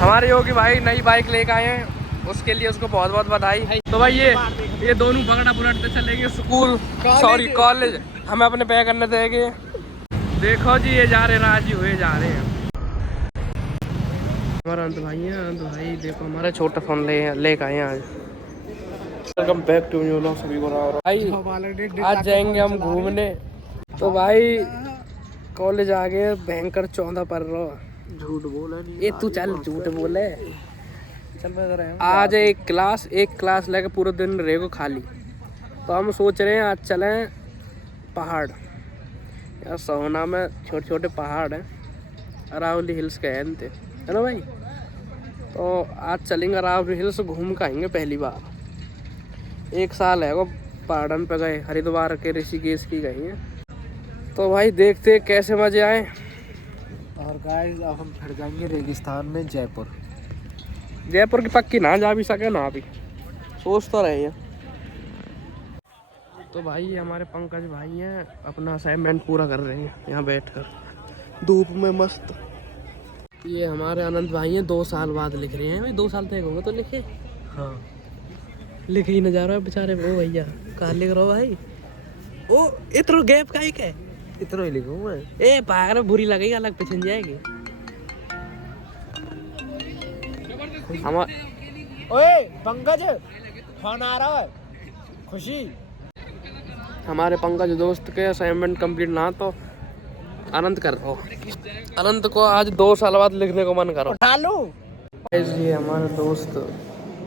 हमारे योगी भाई नई बाइक लेकर आए हैं, उसके लिए उसको बहुत बहुत बधाई। तो भाई ये दोनों पकड़ा पुलटते चलेंगे स्कूल, सॉरी कॉलेज, हमें अपने पे करने देंगे। देखो जी ये जा रहे, राजी हुए जा रहे हैं। हमारा अंत भाई है, अंत भाई देखो हमारा छोटा फोन लेकर आए हैं आज। Welcome back to new vlog सभी को। भाई आज जाएंगे हम घूमने। तो भाई कॉलेज आ गए, भयंकर 14 पर रहो। झूठ बोला नहीं, ये तू चल झूठ बोले। चल आज एक क्लास लेके पूरे दिन रहेगा खाली। तो हम सोच रहे हैं आज चलें पहाड़। यार सोहना में छोटे छोटे पहाड़ हैं, अरावली हिल्स कहते है ना भाई। तो आज चलेंगे अरावली हिल्स, घूम के आएंगे पहली बार। 1 साल है वो पहाड़न पे गए, हरिद्वार के ऋषिकेश की गई हैं। तो भाई देखते कैसे मजे आए। और गाइस अब हम फिर जाएंगे रेगिस्तान में जयपुर की पक्की ना जा भी सके ना भी, सोच तो रहे हैं। तो भाई हमारे पंकज भाई हैं, अपना असाइनमेंट पूरा कर रहे हैं यहाँ बैठकर धूप में मस्त। ये हमारे अनंत भाई हैं, 2 साल बाद लिख रहे हैं भाई। 2 साल तक होगा तो लिखे। हाँ लिखे ही न जा रहा है बेचारे। वो भैया कहाँ लिख रहा हो भाई? ओ इतना गैप का है, इतना ही लिखूँ मैं। ए पागल बुरी लगेगी, अलग पहचान जाएगी। ओए पंकज फोन आ रहा है, खुशी। हमारे पंकज दोस्त के असाइनमेंट कंप्लीट ना तो अनंत कर रहा हो। अनंत को आज 2 साल बाद लिखने को मन करो। उठा लो। ये हमारे दोस्त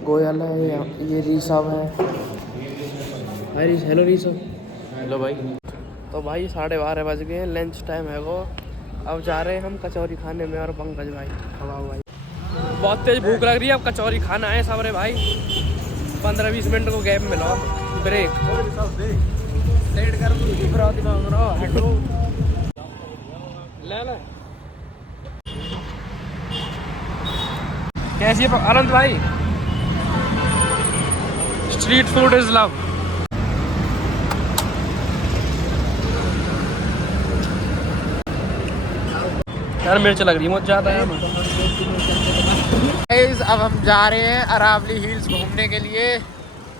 गोयल है, ये ऋषभ है। हेलो ऋषभ। हेलो भाई। तो भाई 12:30 बज गए, लंच टाइम है वो। अब जा रहे हैं हम कचौरी खाने में। और पंकज भाई खवाओ भाई, बहुत तेज भूख लग रही है। अब कचौरी खाना है सब रे भाई। 15-20 मिनट को गैप मिलो, ब्रेक लेट कर मांग रहा हटो ले ले। कैसी है अनंत भाई? Street food is love. यार मिर्च लग रही है मुझे ज़्यादा है। अब हम जा रहे हैं अरावली हिल्स घूमने के लिए।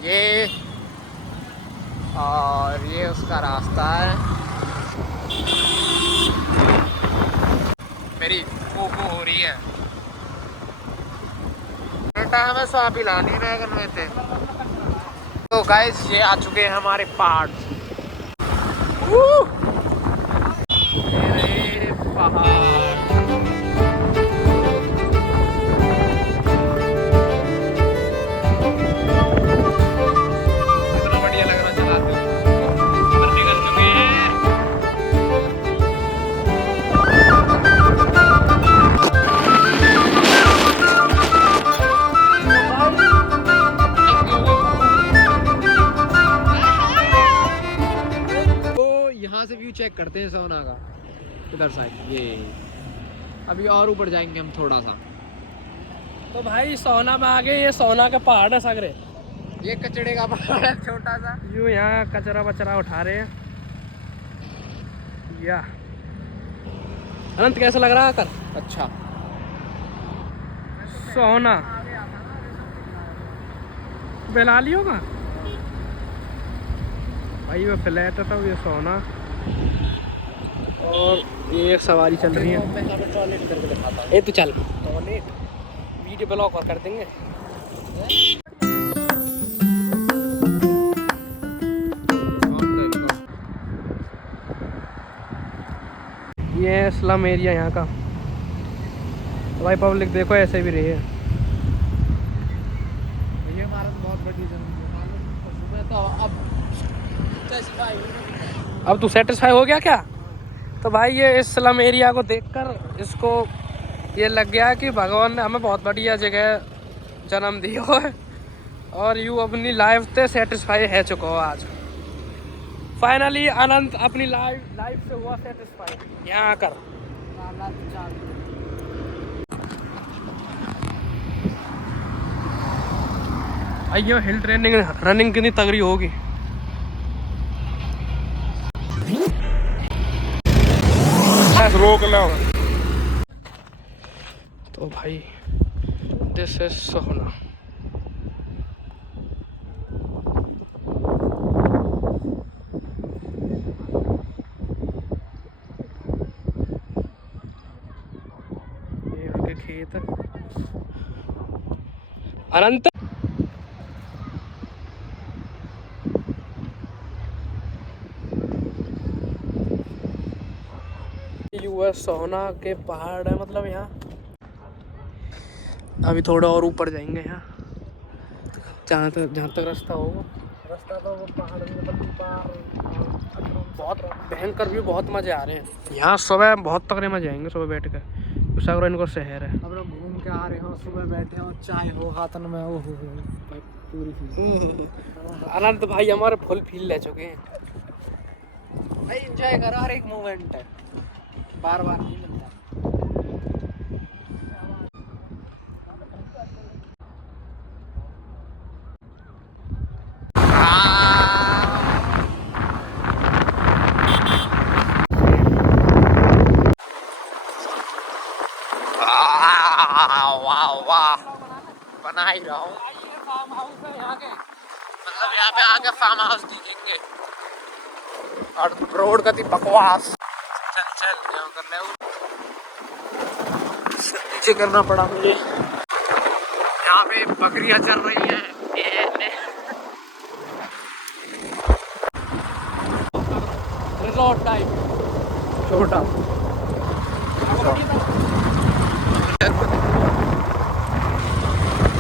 ये और ये उसका रास्ता है। मेरी पोपो हो रही है, हमें सौ पिलानी बैगन में थे। तो गाइस ये आ चुके हैं हमारे पहाड़। पहाड़ से व्यू चेक करते हैं सोना का। इधर साइड ये अभी और ऊपर जाएंगे हम थोड़ा सा। तो भाई सोना में आ गए। ये सोना का पहाड़ है सगरे। ये कचड़े का पहाड़ है छोटा सा। यूँ यहाँ कचरा बचरा उठा रहे हैं। या अनंत कैसा लग रहा है कर? अच्छा सोना बेलाली होगा भाई। वो फ्लैट था, ये सोना। और ये एक सवारी चल रही है। मैं टॉयलेट करके दिखाता हूं। ए तो चल टॉयलेट वीडियो ब्लॉग और कर देंगे। ये है स्लम एरिया यहाँ का। तो भाई पब्लिक देखो ऐसे भी रही है। ये इमारत बहुत बड़ी जमीन है। तो अब तू सेटिस्फाई हो गया क्या? तो भाई ये इस स्लम एरिया को देखकर इसको ये लग गया कि भगवान ने हमें बहुत बढ़िया जगह जन्म दिया है। और यू अपनी लाइफ से सेटिस्फाई है चुका हो आज। फाइनली अनंत अपनी लाइफ से हुआ सेटिस्फाई यहाँ आकर। आइयो हिल ट्रेनिंग रनिंग कितनी तगड़ी होगी। रोक लो। तो भाई दिस इज सोहना। ये उनके खेत अनंत। यूएस सोहना के पहाड़ है, मतलब यहाँ अभी थोड़ा और ऊपर जाएंगे यहाँ, जहाँ तक रास्ता होगा। रास्ता तो वो पहाड़ बहुत भयंकर भी, बहुत मजे आ रहे हैं यहाँ। सुबह बहुत तगड़े मजे आएंगे सुबह बैठ कर। सागर इनको शहर है। हम लोग घूम के आ रहे हो, सुबह बैठे हो, चाय हो हाथन में, ओ हो पूरी फील। अनंत भाई हमारे फुल फील ले चुके हैं भाई। एंजॉय करो, हर एक मोमेंट है, बार बार नहीं मिलता। वाह वाह, बना ही रहा हूँ। फार्म हाउस है यहाँ के, मतलब यहाँ पे आके फार्म हाउस दिखेंगे और रोड का थी बकवास। चल चल यहाँ कर ले, नीचे करना पड़ा मुझे। यहाँ पे बकरियां चल रही हैं। रिजॉर्ट टाइप छोटा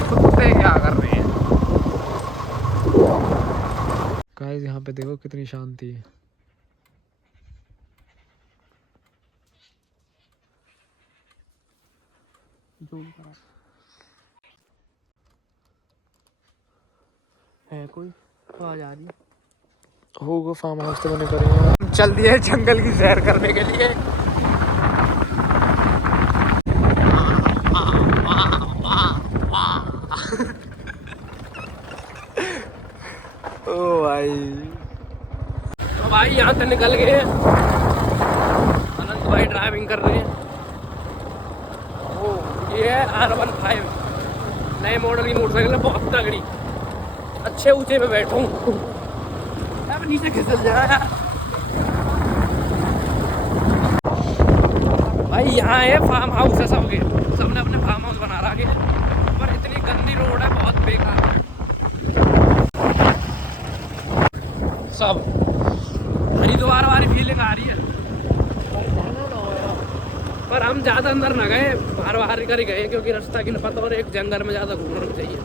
कुत्ते क्या कर रहे हैं गाइस। यहाँ पे देखो कितनी शांति है। है कोई आवाज आ रही है? होगा फार्म हाउस तो बने पड़े हैं। चल दिए जंगल की सैर करने के लिए। ओ भाई, तो भाई यहाँ से निकल गए। अनंत भाई ड्राइविंग कर रहे हैं। ओ ये है R15 नए मॉडल की मोटरसाइकिल है, बहुत तगड़ी। अच्छे ऊंचे पे बैठूं, अब नीचे खिसल जा यार। भाई यहाँ है फार्म हाउस है सबके, सबने अपने फार्म हाउस बना रखे है, पर इतनी गंदी रोड है, बहुत बेकार है सब। हरिद्वार वाली फीलिंग आ रही है, पर हम ज़्यादा अंदर ना गए, बाहर बाहर कर ही गए, क्योंकि रास्ता की न पता, और एक जंगल में ज़्यादा घूमना चाहिए,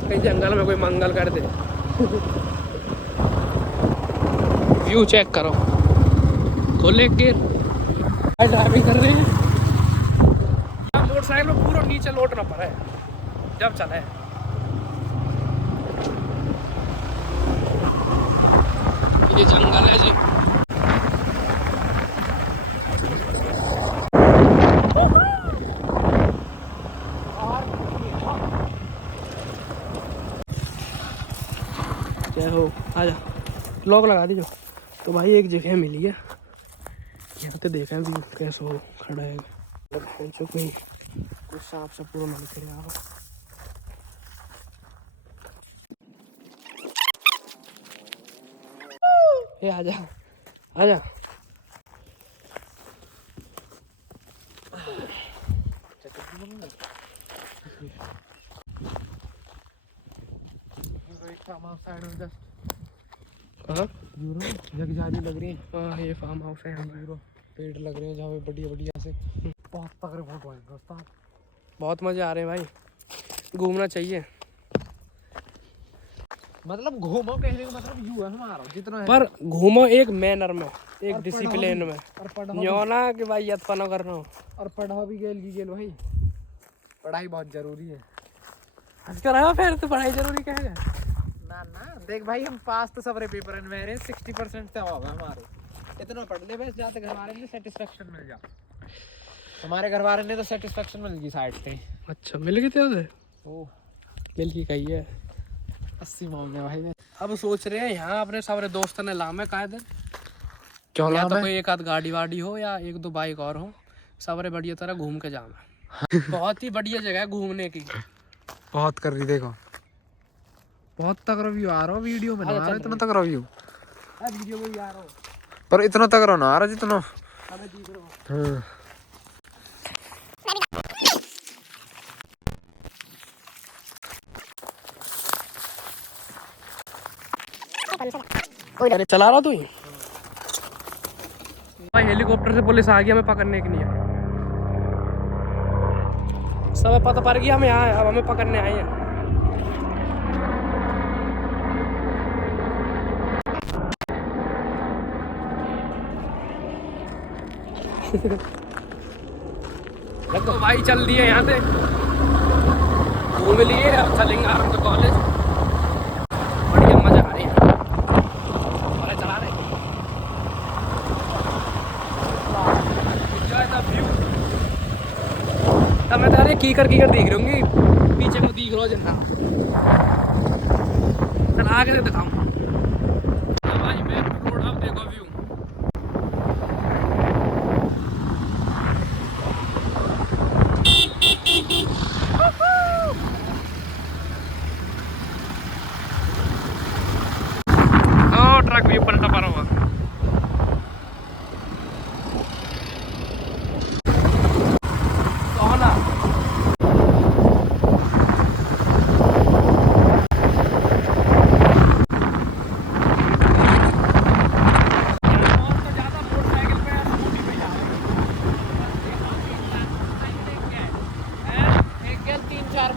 कहीं जंगल में कोई मंगल कर दे। व्यू चेक करो, खोले के ड्राइविंग कर रहे हैं। मोटरसाइकिल में पूरा नीचे लौटना पड़ा है जब चले। ये जंगल है जी। जय हो, आजा लॉक लगा दीजिए। तो भाई एक जगह मिली है, यहाँ पे देखें भी कैसे हो खड़ा है। कोई कुछ साफ से पूरा नहीं करे आप। ये आजा आजा। जगजाली लग रही है। हाँ ये फार्म हाउस है, पेड़ लग रहे हैं जहाँ पे बढ़िया बढ़िया से। बहुत तगड़े फोटो आएंगे दोस्तों, बहुत मजे आ रहे हैं भाई, घूमना चाहिए। मतलब घूमो कहने का मतलब यू है हमारा जितना है, पर घूमो एक मैनर में, एक और डिसिप्लिन में, और पढ़ो न्यो ना कि भाई यत्पना करना हो। और पढ़ो भी गेल की गेल भाई, पढ़ाई बहुत जरूरी है। हंस कर आया फिर तो पढ़ाई जरूरी कहेगा ना ना देख भाई, हम पास तो सबरे पेपर है मेरे 60% से होगा हमारे। इतना पढ़ ले बस, जाते घर वाले ने सेटिस्फेक्शन मिल जा। हमारे घर वाले ने तो सेटिस्फेक्शन मिल गई साइड पे। अच्छा मिल गई थे, ओ मिल की कही है 80 मामले भाई में। अब सोच रहे हैं यहाँ अपने सारे दोस्तों ने लामे कायदे, क्यों या लाम तो है? कोई एक आध गाड़ी वाड़ी हो या एक दो बाइक और हो, सारे बढ़िया तरह घूम के जाना। बहुत ही बढ़िया जगह है घूमने की, बहुत कर रही देखो, बहुत तगड़ा व्यू आ रहा हो वीडियो में, आ रहा है इतना तगड़ा व्यू। वीडियो में भी आ रहा हूँ पर इतना तगड़ा ना आ रहा जितना। हमें दिख रहा हूँ। हाँ। अरे चला रहा तू ही भाई। हेलीकॉप्टर से पुलिस आ गई हमें पकड़ने के लिए। सब पता पड़ गया हम यहाँ, अब हमें पकड़ने आए हैं। तो भाई चल दिए यहाँ से, घूम लिए, अब चलेंगे आराम से कॉलेज। बढ़िया मजा आ रही है, चला रहे तब मैं तारे कीकर दिख रही होंगी पीछे को दिख रहा जना। चल आगे से दिखाऊं भाई मैं रोड। अब देखो व्यू, ट्रक भी पलटा पड़ा हुआ। सोना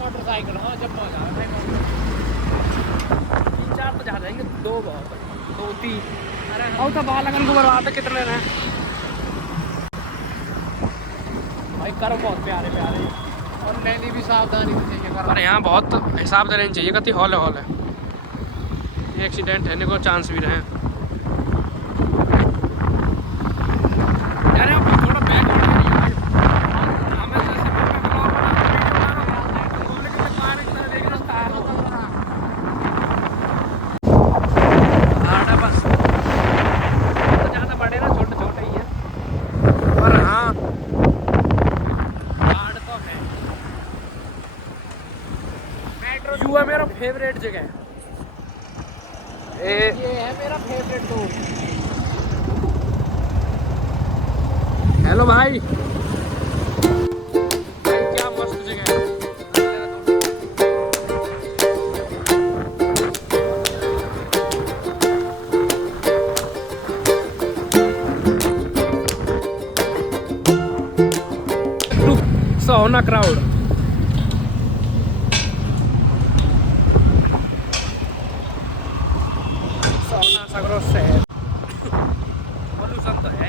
मोटरसाइकिल, हाँ जब मजा आ रहा है 3-4 तो जा जाएंगे, 2 बहुत, 2-3। अरे और तो बाहर लगन को बर्बाद है कितने रहे भाई। कर बहुत प्यारे प्यारे, और नैनी भी सावधानी भी चाहिए। पर यहाँ बहुत हिसाब से रहनी चाहिए, कति हॉल है एक्सीडेंट होने को चांस भी रहे। यार थोड़ा बैक है मेरा फेवरेट जगह। ये है मेरा फेवरेट दोस्त। हेलो भाई, क्या मस्त जगह है। सोना क्राउड तो है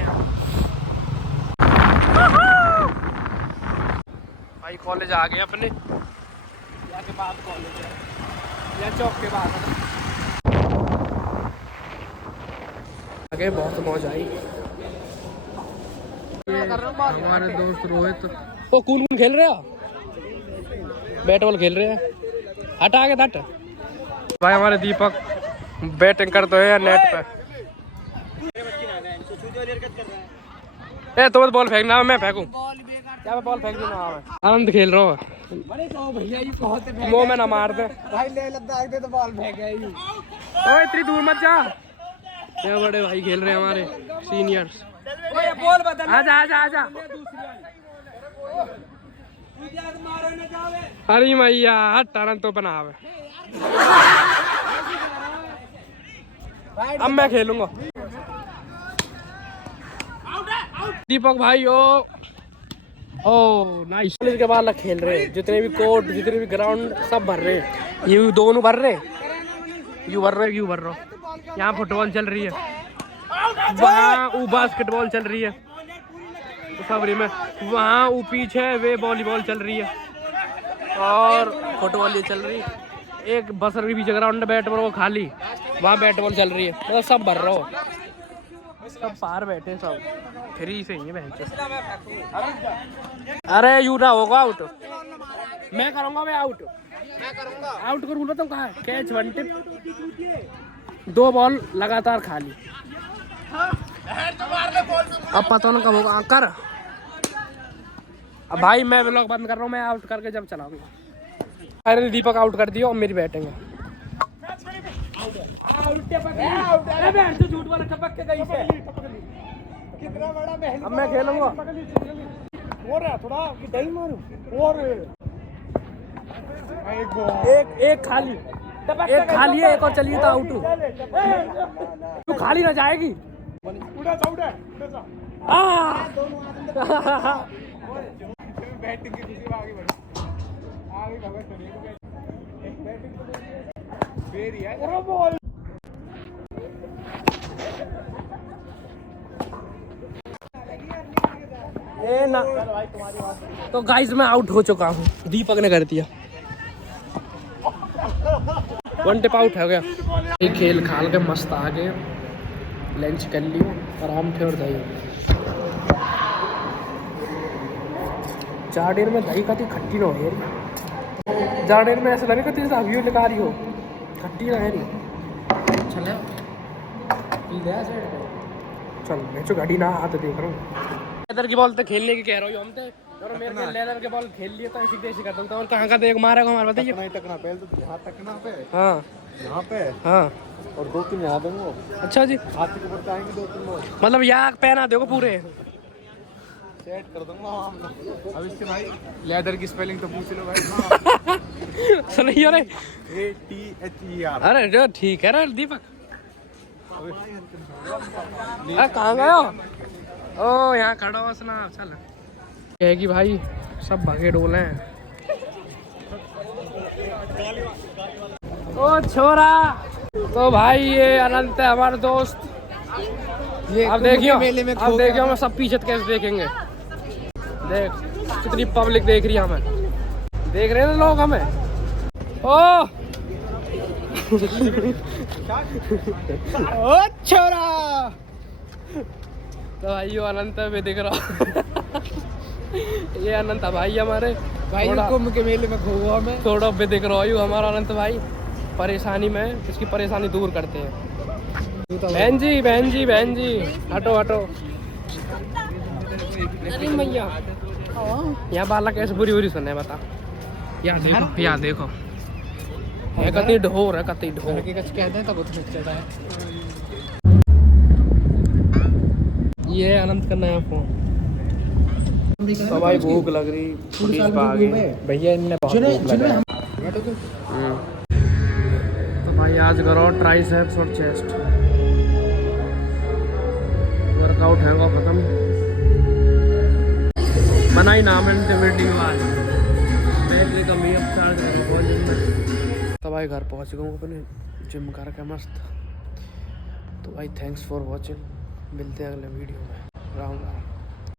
भाई। कॉलेज आ गए अपने, यहाँ के बाद कॉलेज है, या चौक के बाद आगे। बहुत मौज आई। हमारे दोस्त रोहित वो कून खेल रहे हो, बैट बॉल खेल रहे हैं। हट आगे हट भाई। हमारे दीपक बैटिंग करते हैं नेट पे। ए तो बॉल फेंकना, मैं फेंकूं क्या? मैं बॉल फेंक दूंगा। आनंद खेल रहा हूँ, मुंह में ना मार दे भाई। ले लद्दाख दे तो बॉल फेंक गए। ओए इतनी दूर मत जा। ये बड़े भाई खेल रहे हैं हमारे सीनियर्स। आजा आजा आजा। अरे मैया हट, आनंद तो बना। अब मैं खेलूंगा। दीपक भाई ओ नाइस। के बाद खेल रहे हैं, जितने भी कोर्ट, जितने भी ग्राउंड सब भर रहे हैं। ये दोनों भर रहे, यू भर रहे। यहाँ फुटबॉल चल रही है, वहाँ बास्केटबॉल चल रही है सबरी में, वहाँ पीछे वे वॉलीबॉल चल रही है और फुटबॉल ये चल रही है। एक बसर के पीछे ग्राउंड बैट बॉल खाली, वहाँ बैट बॉल चल रही है। मतलब सब भर रहा हो, सब बाहर बैठे, सब फ्री से ही है। अरे यू ना होगा आउट, मैं करूँगा। मैं आउट का रूल बताऊँ कहाँ है? कैच 1 टिप 2 बॉल लगातार खाली। अब पता नहीं कब होगा कर। अब भाई मैं व्लॉग बंद कर रहा हूँ, मैं आउट करके जब चलाऊंगा। फाइनली दीपक आउट कर दिया और मेरी बैटिंग है। अब मैं खेलूंगा और थोड़ा दही मारूं और एक खाली है, एक और चलिए तो आउट। तू खाली ना जाएगी। बैटिंग की खुशी आगे बढ़ आगे भगत बैटिंग वेरी है और बॉल ए ना। तो गाइस मैं आउट हो चुका हूँ, दीपक ने कर दिया। 1 टिप आउट हो गया। ये खेल खाल के मस्त आ गए, लंच कर लियो आराम थे और दही जाडेर में दही खाती खट्टी ना हो यार। जाडेर में ऐसा लगे कि व्यू लगा रही हो, खट्टी ना है रही। चल मैं जो गाड़ी ना हाथ देख रहा हूँ। लेदर की बॉल तो खेलने की कह रहा हूँ हम थे, और मेरे को लेदर के बॉल खेल लिए तो ऐसी तैसी करता हूँ। और कहाँ का देख मारेगा हमारा बताइए। टकना पहले तो यहाँ टकना पे, हाँ यहाँ पे, हाँ और 2-3 यहाँ दूंगा। अच्छा जी, हाथी के ऊपर आएंगे 2-3 बॉल, मतलब यहाँ पहना दोगे पूरे सेट कर दूंगा। अब इससे भाई लेदर की स्पेलिंग तो पूछ लो भाई। सुनिए अरे ATHER। अरे जो ठीक है रे दीपक। कहाँ गया? ओ यहाँ खड़ा हो सुना। चल कहेगी भाई सब भागे डोले हैं। ओ छोरा, तो भाई ये अनंत है हमारा दोस्त। अब देखियो हम सब पीछे कैसे देखेंगे। देख कितनी पब्लिक देख रही है हमें, देख रहे हैं लोग हमें। ओ ओ छोरा, तो भाई ये अनंत भी दिख रहा। ये अनंत भाई हमारे भाई कुंभ के मेले में खोआ में थोड़ा भी दिख रहा है हमारा अनंत भाई। परेशानी में इसकी परेशानी दूर करते हैं। बहन जी हटो भैया। यहाँ बालक कैसे बुरी सुने बता। यहाँ देखो ये कती ढोर है, कती ढोर कहते हैं। ये अनंत का नया फोन। तो भाई भूख लग रही भैया, इनने तो भाई आज करो ट्राइसेप्स और चेस्ट वर्कआउट है वो खत्म। बनाई नाम वीडियो आज तो भाई घर पहुंच गया हूँ अपने जिम करके मस्त। तो भाई थैंक्स फॉर वॉचिंग, मिलते हैं अगले वीडियो में। राम राम।